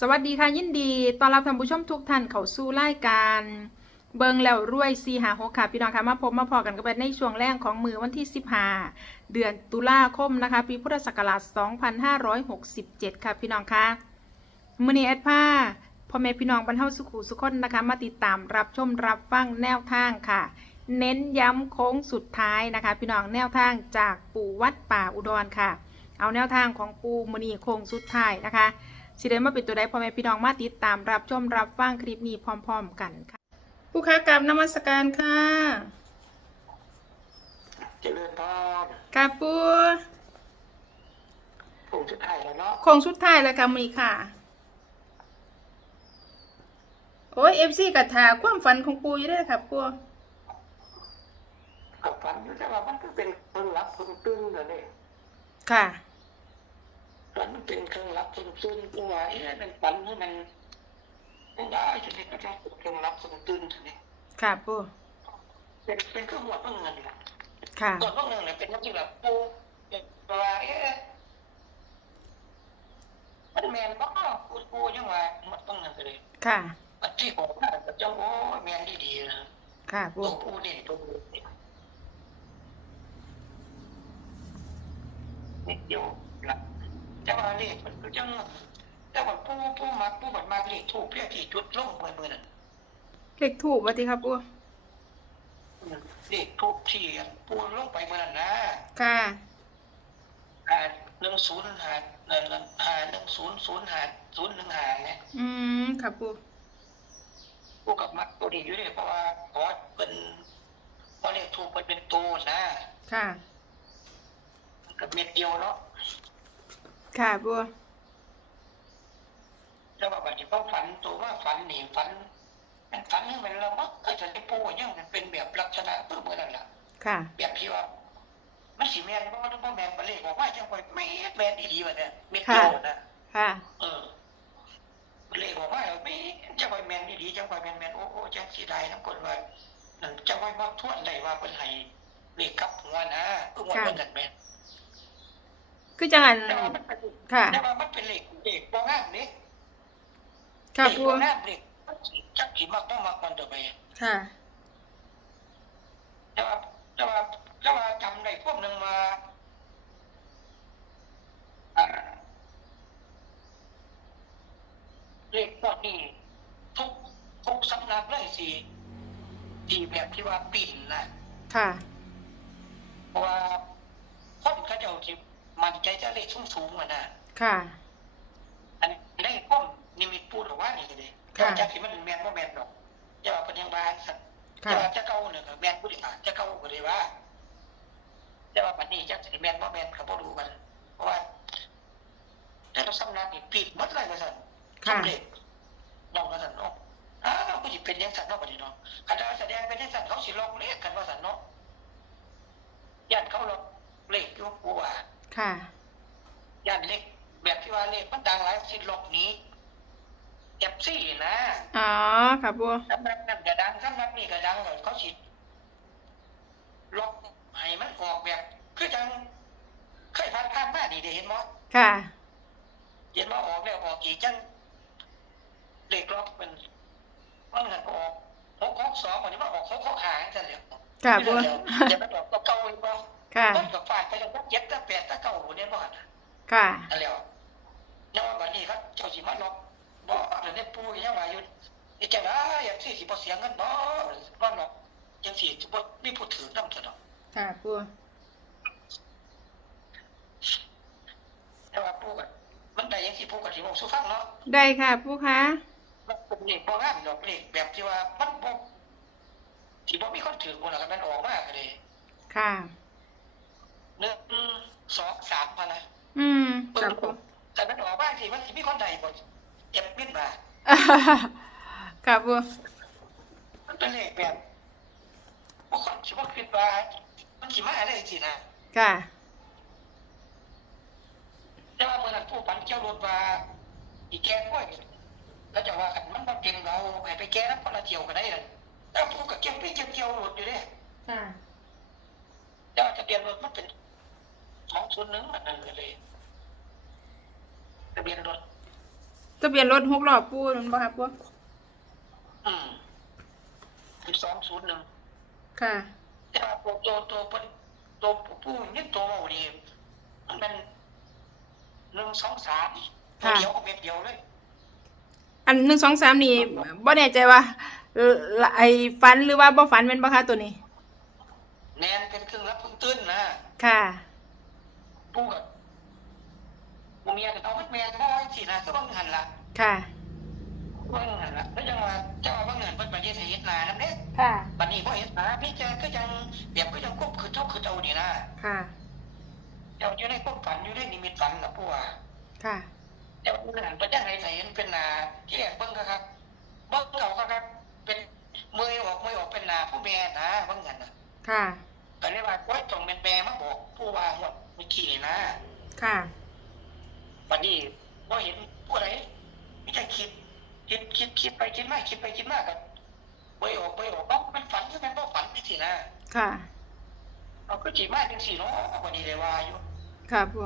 สวัสดีค่ะยินดีต้อนรับท่านผู้ชมทุกท่านเข้าสู่รายการเบิงแล้วรวยซีหาหกค่ะ พี่น้องคะมาพบมาพอกันกันในช่วงแรกของมือวันที่ 15 เดือนตุลาคมนะคะ ปีพุทธศักราช 2567 ค่ะ พี่น้องคะมือนี้แอดผ้าพ่อแม่พี่น้องบรรเทาสุขุสุขคนนะคะ มาติดตามรับชมรับฟังแนวทางค่ะ เน้นย้ำโค้งสุดท้ายนะคะ พี่น้องแนวทางจากปู่วัดป่าอุดรค่ะ เอาแนวทางของปู่มือนีโค้งสุดท้ายนะคะ สิได้มาเป็นตัวใดพ่อแม่พี่น้องมาติดตามรับชมรับฟังคลิปนี้พร้อม ๆ กันค่ะ ผู้ค้ากราบนมัสการค่ะเจริญพรกราบปูผมจะถ่ายแล้วเนาะโค้งสุดท้ายแล้วค่ะมือนี้ค่ะ โอ้ยเอฟซีกระถาความฝันของปูอยู่เด้อค่ะปูกับฝันอยู่แต่ว่ามันก็เป็นเครื่องรับเครื่องตึงนะเนี่ยค่ะ ฝันมันเป็นเครื่องรับเครื่องตึงตัวาเอ๊ะมันฝันให้มันไม่ได้จะเรียกว่าเครื่องรับเครื่องตึงทีนี้ค่ะปูเป็นเป็นเครื่องหมวดเงินแหละค่ะก่อนพวกเงินเนี่ยเป็นน้ำจิ้มแบบปูตัวาเอ๊ะมันแมนบ้าปูปูยังว่าหมดต้องเงินไปเลยค่ะอันที่ผมน่าจะจังโอ้แมนดีๆนะค่ะปูตัวปูนี่ตัวปูนี่นิดเดียวละ แต่ว่าเลขมันก็จังแต่ว่าปูปูมักปูบัดมาเลขถูกเพียที่จุดลงเมื่อเมื่อนั้นเลขถูกวัติค่ะปูเลขถูกที่ปูลงไปเมื่อนั้นนะค่ะหาหนึ่งศูนย์หาหนึ่งหาหนึ่งศูนย์ศูนย์หาศูนย์หนึ่งหาเนี่ยอืมค่ะปูปูกับมักตัวนี้อยู่เลยเพราะว่าเพราะว่าเป็นเพราะเลขถูกมันเป็นตัวนะค่ะกับเม็ดเดียวเนาะ ค่ะปูแล้วว่าบัดนี้เขาฝันตัวว่าฝันหนีฝันมันฝันยังมันละมักก็จะได้ปูยังมันเป็นแบบลักษณะเพื่อเมื่อนั้นล่ะค่ะแบบที่ว่า มันสิแมนเพราะว่าต้องแมนไปเลยบอกว่าจังไปไม่แมนดีๆวะเนี่ยเม็ดเดียวนะค่ะ เออเลยบอกว่าไม่จังไปแมนดีๆจังไปแมนแมนโอ้โอ้จังสีได้น้ำกดว่านั่นจังไปมาทวนได้ว่าเป็นไห้เลขกับหัวนะเออว่าเป็นกันแมน คือจังอันแต่ว่ามันเป็นค่ะ แต่ว่ามันเป็นเลขเลขบ่งามนี่ค่ะเลขปูบ่งามเลขมันสิจักสิมักบ่มักมันตัวไป ค่ะ แต่ว่าแต่ว่าแต่ว่าจำได้พวกหนึ่งมาอ่าเลขพวกนี้ทุกทุกสำนักเลยสิที่แบบที่ว่าปิ่นนะค่ะ เพราะว่าคนเขาเจะที่ มันใจจะเลขสูงสูงๆอะนะค่ะ อันนี้ได้พ้อมนิมิตพูดหรือว่านี่เลยแต่ว่าจากที่มันแมนว่าแมนหรอกจะว่าเป็นยังบานสัตว์ค่ะแต่ว่าจะเก่าเนี่ยก็แมนผู้ที่อ่านจะเก่าก็เลยว่าแต่ว่าวันนี้จะสิแมนว่าแมนเขาบ่รู้กันเพราะว่าแต่เราสำนักนี่ปิดหมดเลยมาสั่นค่ะสำเร็จน้องมาสั่นเนาะอ้าวก็สิเป็นยังสั่นเนาะบัดนี้เนาะคณะแสดงเป็นยังสั่นเขาสิลองเลขกันว่าสั่นเนาะย่านเขาลองเลขอยู่กูว่า ค่ะ ย่านเลขแบบที่ว่าเลขมันดังหลายสิลอกหนี้เจ็บซี่นะอ๋อค่ะปูสำนักนั่นก็ดังสำนักนี่ก็ดังเลยเขาสิล็อกให้มันออกแบบ คือจังเคยผ่านผ่านๆมานี่ได้เห็นมั้ค่ะ เห็นว่าออกแล้วออกอีกจังเลขล็อกมันมันก็ออกหกหกสองวันนี้มันออกหกหกหางกันเลยค่ะปูเดี๋ยวมันออกก็เก่าอีกบ่ ค่ะ มันก็ฟาดไปจังเจ็ดตั้งแปดตั้งเก้าเนี่ยบ่ค่ะอันแล้วเนี่ยว่าบัดนี้ครับเจ้าสิมาล็อกบ่อันนี้ปูยังว่าอยู่นี่จังได๋อย่างที่สิบ่เสียเงินบ่บ่ล็อกจังสิบ่มีผู้ถือนำซะดอกค่ะปูแต่ว่าปูก็มันได้จังสิปูก็สิบอกสู่ฟังเนาะได้ค่ะปูคะมันเป็นเลขบ่งามดอกเลขแบบที่ว่ามันบ่ที่บ่มีคนถือบ่ล่ะก็มันออกมาก็เลยค่ะ หนึ่งสองสามพันนะอืมเบิ่ค่ะงปูแต่มันออกมาสิมันสิมีคนใดบ่เจ็บมิดมาค่ะปูมันเป็นเลขแบบบ่คนสิบ่คิดว่ามันสิมาได้สินะค่ะแต่ว่าเมื่อนั้นผู้ปันเจ้ารถว่าอีแกกล้วยแล้วจะว่ากันมันบ่เก่งเราให้ไปแก้น้ำคนละเที่ยวก็ได้นั่นแต่ผู้ก็เก็บไปเก็บเกี่ยวรถอยู่เด้ค่ะแต่ว่าทะเบียนรถมันเป็น สองศูนย์หนึ่งมันนั่นเลยทะเบียนรถทะเบียนรถหกล้อปูนั่นบ่ครับปูอืมเป็นสองศูนย์หนึ่งค่ะแต่ว่าตัวตัวตัวตัวตัวผู้ยึดตัวเรานี่มันเป็นหนึ่งสองสามตัวเดียวก็เม็ดเดียวเลย อันหนึ่งสองสามนี่บ่แน่ใจว่าเอ่อไอ้ฝันหรือว่าบ่ฝันเป็นบ่คะตัวนี้แนนเป็นครึ่งรับครึ่งตื้นนะค่ะ ผู้กับผู้เมียกับเอาพัดแมนบ่อยสินะก็บ้างหันละค่ะบ้างหันละแล้วยังว่าเจ้าบ้างเงินเป็นประเทศเฮ็ดนานั่นเด้ค่ะบัดนี้บ่เฮ็ดนาพี่เจ้าก็ยังเปรียบก็ยังควบคือเจ้าคือเจ้านี่นะค่ะเจ้าอยู่ในความฝันอยู่ในนิมิตฝันนะผู้ว่าค่ะเจ้าผู้นั้นประจักษ์ให้เห็นเป็นนาที่แอบเบิ่งครับเบิ่งเก่าครับเป็นมือออกมือออกเป็นนาผู้แม่นะบางเงินน่ะค่ะ ก็เลยว่าโอ้ยต้องเป็นแม่มาบอกผู้ว่าหมดเมื่อกี้นะค่ะบัดนี้บ่เห็นผู้ใดมีแต่คิด คิดคิดคิดไปคิดมาคิดไปคิดมากันบ่ออกบ่ออกเอ้ามันฝันคือมันบ่ฝันจังซี่นะค่ะเอาก็สิมาจังซี่เนาะบัดนี้เลยว่าอยู่ค่ะปู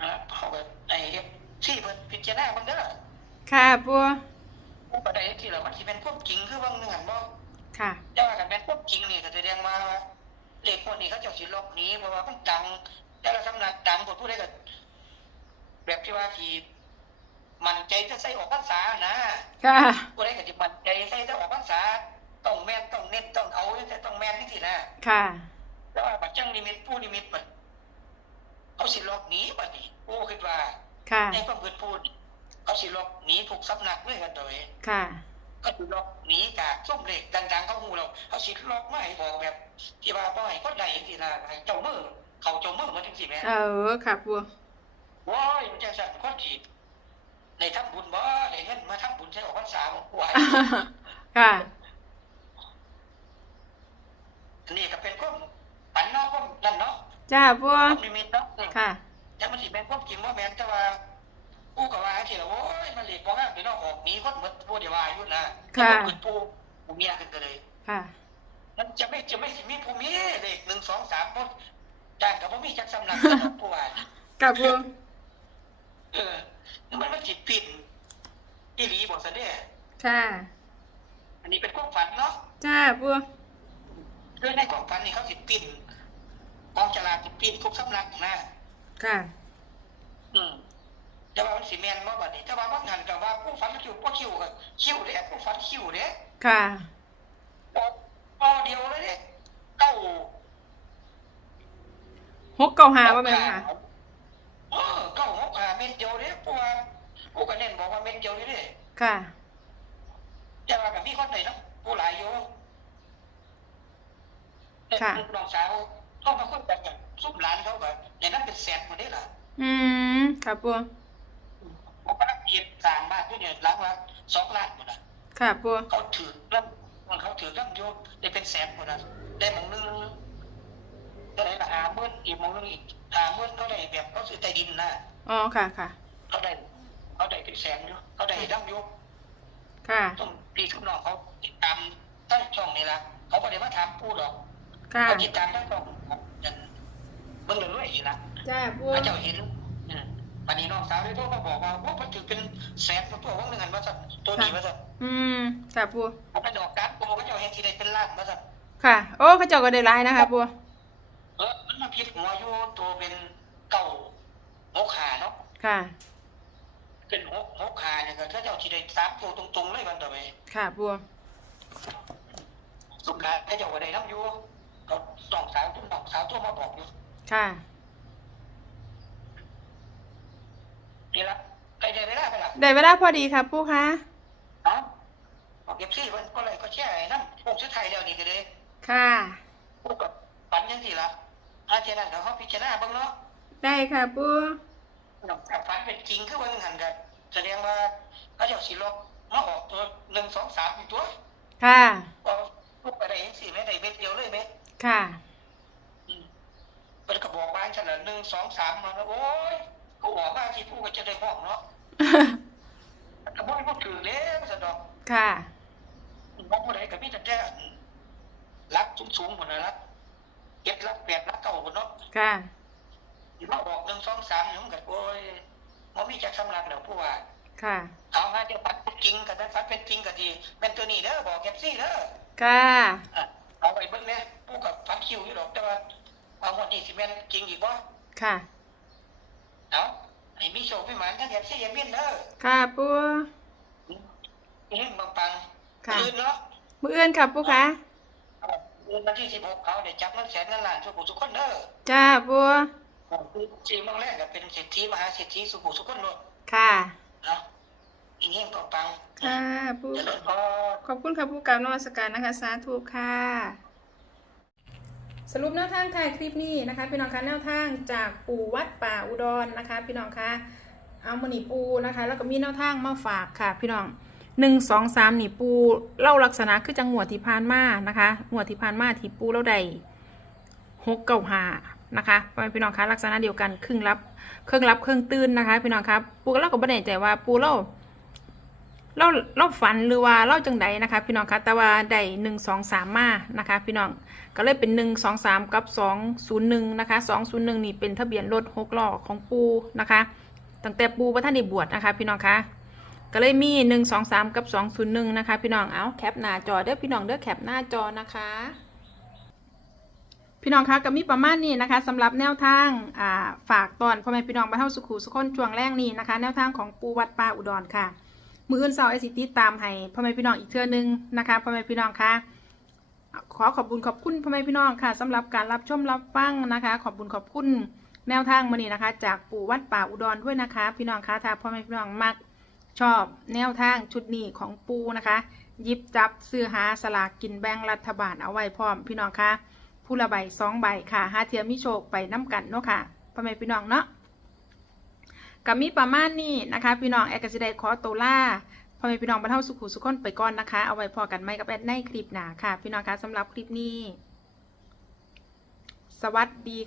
นะเขาก็ไอ้เฮ็ดที่เพิ่นพิจารณาเบิ่งเด้อค่ะปูผู้ก็ได้ที่ละมันสิเป็นความจริงคือบางเนื่อนบ่ ค่ะแต่ว่ากันเป็นความจริงนี่ก็แสดงมาเลขพวกนี้เขาเจ้าสิลบหนีเพราะว่ามันดัง แต่ละสำนักดังกว่าผู้ใดก็แบบที่ว่าที่มันใจจะใส่ออกพรรษานะค่ะ ผู้ใดก็สิมันใจใส่จะออกพรรษาต้องแม่นต้องเน้นต้องเอาแต่ต้องแม่นนี่สินะค่ะ แต่ว่าบัดจังนิมิตผู้นิมิตมันเขาสิลบหนีบัดนี้ผู้คิดว่าค่ะ ในความคิดพูดเขาสิลบหนีถูกสำนักเลยกันตัวเองค่ะ ก็สิลบหนีจากส้มเหล็กดังๆเขาหูเราเขาสิลบไม่ให้บอกแบบที่ว่าบ่ให้คนใดจังซี่นะให้เจ้ามือเขาเจ้ามือมาจังซี่แหมเออค่ะปูว้ายมันจังซั่นคนที่ได้ทำบุญบ่ได้เงินมาทำบุญใช้ออกพรรษาบ่กลัวค่ะอันนี้ก็เป็นความปันเนาะความนั่นเนาะจ้าปูความนิมิตเนาะค่ะแต่มันสิเป็นความจริงบ่แม่นแต่ว่า ผู้ก็ว่าที่ว่าโอ้ยมันเหล็กบ่งามพี่น้องออกหนีคนหมดผู้เดียวว่าอยู่นะแต่บ่คือผู้ผู้เมียกันก็เลย ค่ะมันจะไม่จะไม่สิมีผู้มีเลขหนึ่งสองสามพดจ้างกับพ่มีจักสำนักของผู้ว่ากับปูเออมันมันจิตปิ่นอีหลีบอกซะเด้อค่ะอันนี้เป็นความฝันเนาะจ้าปูเรื่องในความฝันนี่เขาจิตปิ่นกองฉลากจิตปิ่นทุกสำนักนะ ค่ะ อืม แต่ว่ามันสิแม่นบ่บัดนี้แต่ว่าบางงานก็ว่าผู้ฝันคิวบ่คิวก็คิวเด้ผู้ฝันคิวเด้ค่ะออกต่อเดียวเลยเด้เก้าหกเก้าหาว่าแม่นค่ะเออเก้าหกห้าเม็ดเดียวเด้ผู้ว่าผู้ก็เน้นบอกว่าเม็ดเดียวนี่เด้ค่ะ แต่ว่ากับมีคนไหนเนาะผู้หลายอยู่ค่ะน้องสาวเข้ามาคุยกันกับซุปหลานเขาแบบในนั้นเป็นแสนหมดได้ล่ะอืมค่ะปู ผมก็รับเก็บสร้างบ้านด้วยเนี่ยหลังละสองล้านหมดอะค่ะปูเขาถือแล้วมันเขาถือแล้วโยมได้เป็นแสนหมดอะได้หมองนึงก็ได้ละหาเมื่ออีกหมองนึงอีกหาเมื่อเขาได้แบบเขาซื้อใต้ดินนะอ๋อค่ะค่ะเขาได้เขาได้เป็นแสนอยู่เขาได้ดั้งอยู่ค่ะต้องพี่ทุกน้องเขาติดตามตั้งช่องนี่ละเขาไม่ได้มาถามพูดหรอกค่ะเขาติดตามทั้งสองครับจันเบิ่งเรื่อยๆอยู่นะจ้าปูพระเจ้าเห็นอืม วันนี้น้องสาวได้โทรมาบอกว่าว่ามันถือเป็นแสนมาตัวว่างหนึ่งอันว่าสัตว์ตัวนี้ว่าสัตว์อืมค่ะปูผมไปดอกการ์ดโปรพระเจ้าเห็นทีได้เป็นล้านว่าสัตว์ค่ะ โอ้เขาเจ้าก็ได้ร้ายนะคะปูเออมันมาพิษหัวอยู่ตัวเป็นเก่าหกขาเนาะค่ะ เป็นหกหกขาเนี่ยก็พระเจ้าทีได้สามตัวตรงๆเลยวันต่อไปค่ะปูสุดท้ายพระเจ้าก็ได้น้ำอยู่ก็น้องสาวทุกน้องสาวโทรมาบอกอยู่ค่ะ นี่ละใครได้ ไม่ได้ไปละได้เวลาพอดีค่ะปูคะเอ้าบอกเก็บซี่มันก็เลยก็แช่ไอ้น้ำพวกชุดไทยเดียวนี่ก็เลยค่ะ พวกกับปันยังสิละอาเจนันกับเขาพิจารณาเบ้างเนาะได้ค่ะปูกับฝันเป็นจริงคือว่าหันกันแสดงว่าเขาเจ้าสิลบมาออกตัวหนึ่งสองสามอีกตัวค่ะก็พวกอะไรยังสี่ไม่ได้เม็ดเดียวเลยไหมค่ะอืมเป็นกระบอกบ้านฉันละหนึ่งสองสามมาแล้วโอ้ยกูออกบ้านที่ผู้ก็จะได้ห้องเนาะ แต่บ่ไม่พูดถึงเด้สะดอกค่ะมองผู้ใดก็มีแต่แค่รักสูงๆหมดเลยรักเก็บรักแปดรักเก้าหมดเนาะค่ะมาบอกหนึ่งสองสามอยู่เหมือนกันโอ้ยมันมีจักสำนักแล้วผู้ว่า ค่ะ เอาฮะเดี๋ยวฟันจริงกับฟันเป็นจริงก็ดีเป็นตัวนี้เด้อบอกแคปซี่เด้อค่ะอะเอาไปเบิ่งเนี่ยผู้กับฟันคิวอยู่หรอกแต่ว่าเอาหมดนี่สิแม่นจริงอีกบ่ค่ะ เอา ไอ้มีโชคมีหมานทั้งแคปซี่ยังมีเด้อค่ะปูอืมบางปังค่ะอื่นเนาะมืออื่นค่ะปูคะเอาอื่นวันที่16เอาเดี๋ยวจับเงินแสนเงินล้านทุกผู้ทุกคนเด้อจ้าปูคือสี่โมงแรกก็เป็นเศรษฐีมหาเศรษฐีสุขุสุขคนโลดค่ะเนาะอีเงี้ยงปังค่ะปูเจะเลิญพอขอบคุณค่ะผู้กล่าวนมัสการนะคะ สาธุค่ะ สรุปแนวทางถ่ายคลิปนี้นะคะ พี่น้องคะแนวทางจากปู่วัดป่าอุดรนะคะ พี่น้องคะเอามานี่ปูนะคะ แล้วก็มีแนวทางมาฝากค่ะ พี่น้องหนึ่งสองสามนี่ปูเล่าลักษณะคือจังหวดที่ผ่านมานะคะหวดที่ผ่านมาที่ปูเล่าใดหกเก้าหานะคะพี่น้องคะลักษณะเดียวกันครึ่งรับ เครื่องรับเครื่องตื่นนะคะ พี่น้องครับปูเล่าก็ไม่แน่ใจว่าปูเล่า เราเราฝันหรือว่าเราจังใดนะคะ พี่น้องคะแต่ว่าได้หนึ่งสองสามมานะคะ พี่น้องก็เลยเป็นหนึ่งสองสามกับสองศูนย์หนึ่งนะคะสองศูนย์หนึ่งนี่เป็นทะเบียนรถหกล้อของปูนะคะตั้งแต่ปูพระท่านได้บวชนะคะ พี่น้องคะก็เลยมีหนึ่งสองสามกับสองศูนย์หนึ่งนะคะ พี่น้องเอาแคปหน้าจอเด้อพี่น้องเด้อแคปหน้าจอนะคะพี่น้องคะก็มีประมาณนี้นะคะสำหรับแนวทางอ่าฝากตอนพ่อแม่พี่น้องบรรเทาสุขุสุขคนช่วงแรกนี้นะคะ แนวทางของปูวัดป่าอุดรค่ะ มืออื่นเสาร์ไอซิตี้ตามให้พ่อแม่พี่น้องอีกเทื่อนึงนะคะพ่อแม่พี่น้องคะขอขอบคุณขอบคุณพ่อแม่พี่น้องค่ะสำหรับการรับชมรับฟังนะคะ ขอบคุณขอบคุณแนวทางมานี้นะคะ จากปู่วัดป่าอุดรด้วยนะคะ พี่น้องคะถ้าพ่อแม่พี่น้องมักชอบแนวทางชุดนี้ของปูนะคะยิบจับซื้อหาสลากกินแบ่งรัฐบาลเอาไว้พร้อมพี่น้องคะผู้ละใบสองใบค่ะหาเทียมมิโชคไปน้กันเนาะค่ะพ่อแม่พี่น้องเนาะ กับมีประมาณนี้นะคะ พี่น้องแอกกสิได้ขอตัวล่าพ่อแม่พี่น้องบรรเทาสุขุสุขคนไปก่อนนะคะ เอาไว้พอกันไหมกับแอดในคลิปหนาค่ะ พี่น้องคะสำหรับคลิปนี้ สวัสดีค่ะ